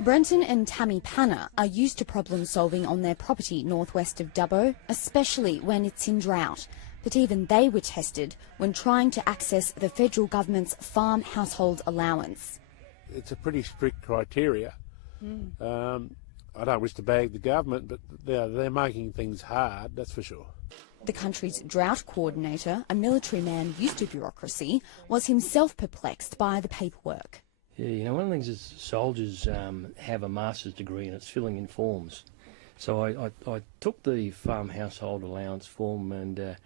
Brenton and Tammy Panner are used to problem solving on their property northwest of Dubbo, especially when it's in drought. But even they were tested when trying to access the federal government's farm household allowance. It's a pretty strict criteria. I don't wish to bag the government, but they're making things hard, that's for sure. The country's drought coordinator, a military man used to bureaucracy, was himself perplexed by the paperwork. Yeah, you know, one of the things is soldiers have a master's degree and it's filling in forms. So I took the farm household allowance form and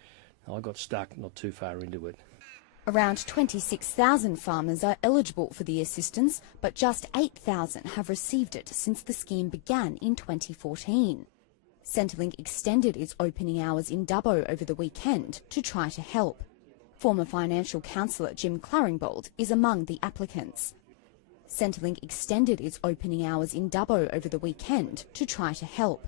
I got stuck not too far into it. Around 26,000 farmers are eligible for the assistance, but just 8,000 have received it since the scheme began in 2014. Centrelink extended its opening hours in Dubbo over the weekend to try to help. Former financial councillor Jim Claringbold is among the applicants. Centrelink extended its opening hours in Dubbo over the weekend to try to help.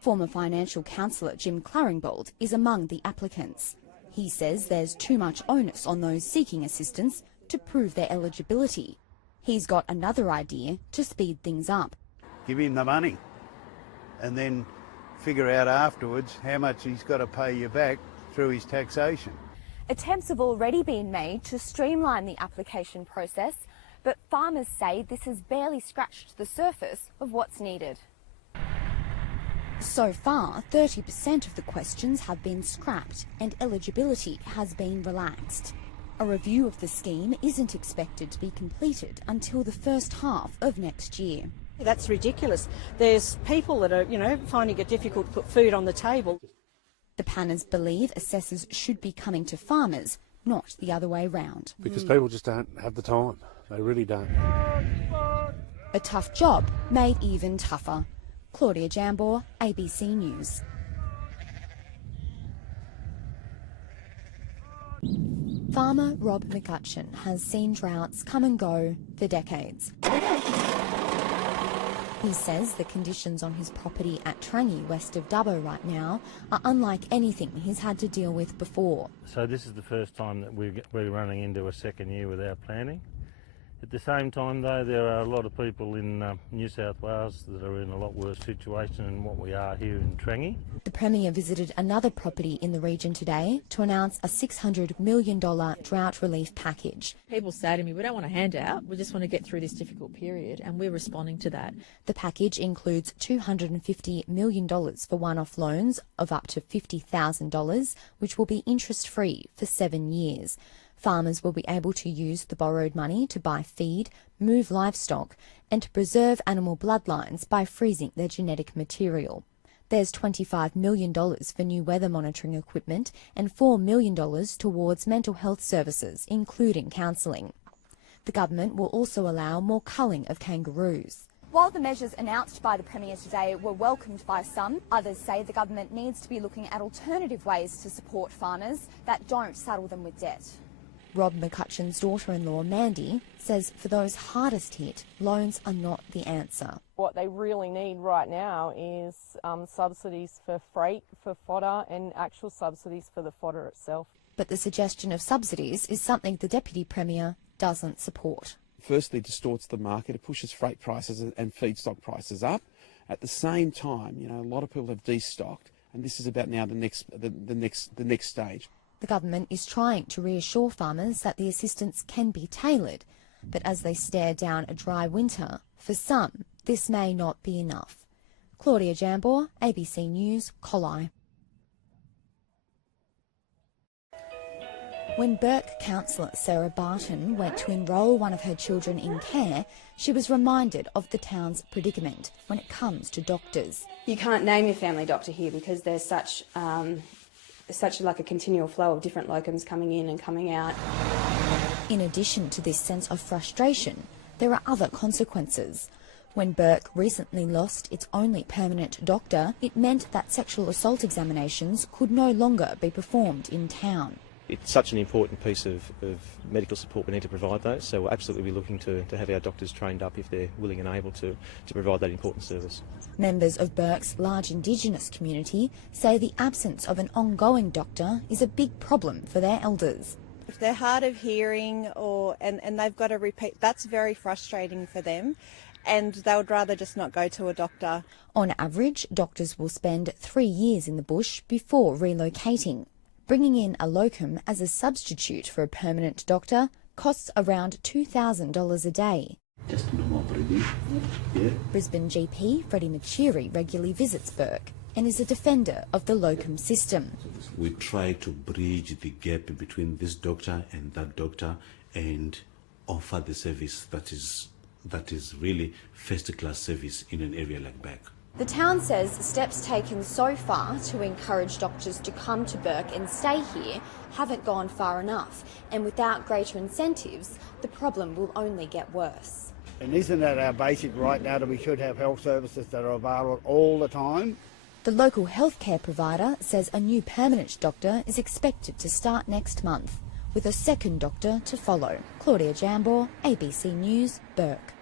Former financial councillor Jim Claringbold is among the applicants. He says there's too much onus on those seeking assistance to prove their eligibility. He's got another idea to speed things up. Give him the money and then figure out afterwards how much he's got to pay you back through his taxation. Attempts have already been made to streamline the application process, but farmers say this has barely scratched the surface of what's needed. So far, 30% of the questions have been scrapped and eligibility has been relaxed. A review of the scheme isn't expected to be completed until the first half of next year. That's ridiculous. There's people that are, finding it difficult to put food on the table. The Panners believe assessors should be coming to farmers, not the other way round. Because people just don't have the time. They really don't. A tough job made even tougher. Claudia Jambor, ABC News. Farmer Rob McGutcheon has seen droughts come and go for decades. He says the conditions on his property at Trangie, west of Dubbo right now, are unlike anything he's had to deal with before. So this is the first time that we're running into a second year without planting. At the same time, though, there are a lot of people in New South Wales that are in a lot worse situation than what we are here in Trangie. The Premier visited another property in the region today to announce a $600 million drought relief package. People say to me, we don't want a handout, we just want to get through this difficult period, and we're responding to that. The package includes $250 million for one-off loans of up to $50,000, which will be interest-free for 7 years. Farmers will be able to use the borrowed money to buy feed, move livestock, and to preserve animal bloodlines by freezing their genetic material. There's $25 million for new weather monitoring equipment and $4 million towards mental health services, including counselling. The government will also allow more culling of kangaroos. While the measures announced by the Premier today were welcomed by some, others say the government needs to be looking at alternative ways to support farmers that don't saddle them with debt. Rob McCutcheon's daughter-in-law, Mandy, says for those hardest hit, loans are not the answer. What they really need right now is subsidies for freight, for fodder, and actual subsidies for the fodder itself. But the suggestion of subsidies is something the Deputy Premier doesn't support. Firstly, distorts the market. It pushes freight prices and feedstock prices up. At the same time, a lot of people have destocked, and this is about now the next stage. The government is trying to reassure farmers that the assistance can be tailored, but as they stare down a dry winter, for some, this may not be enough. Claudia Jambor, ABC News, Collie. When Burke councillor Sarah Barton went to enrol one of her children in care, she was reminded of the town's predicament when it comes to doctors. You can't name your family doctor here because there's such like a continual flow of different locums coming in and coming out. In addition to this sense of frustration, there are other consequences. When Burke recently lost its only permanent doctor, it meant that sexual assault examinations could no longer be performed in town. It's such an important piece of medical support. We need to provide those, so we'll absolutely be looking to have our doctors trained up if they're willing and able to provide that important service. Members of Burke's large Indigenous community say the absence of an ongoing doctor is a big problem for their elders. If they're hard of hearing and they've got to repeat, that's very frustrating for them, and they would rather just not go to a doctor. On average, doctors will spend 3 years in the bush before relocating. Bringing in a locum as a substitute for a permanent doctor costs around $2,000 a day. Just normal breathing. Yeah. Brisbane GP Freddie McCheery regularly visits Burke and is a defender of the locum system. We try to bridge the gap between this doctor and that doctor and offer the service that is really first-class service in an area like Burke. The town says steps taken so far to encourage doctors to come to Burke and stay here haven't gone far enough, and without greater incentives, the problem will only get worse. And isn't that our basic right now, that we should have health services that are available all the time? The local healthcare provider says a new permanent doctor is expected to start next month, with a second doctor to follow. Claudia Jambor, ABC News, Burke.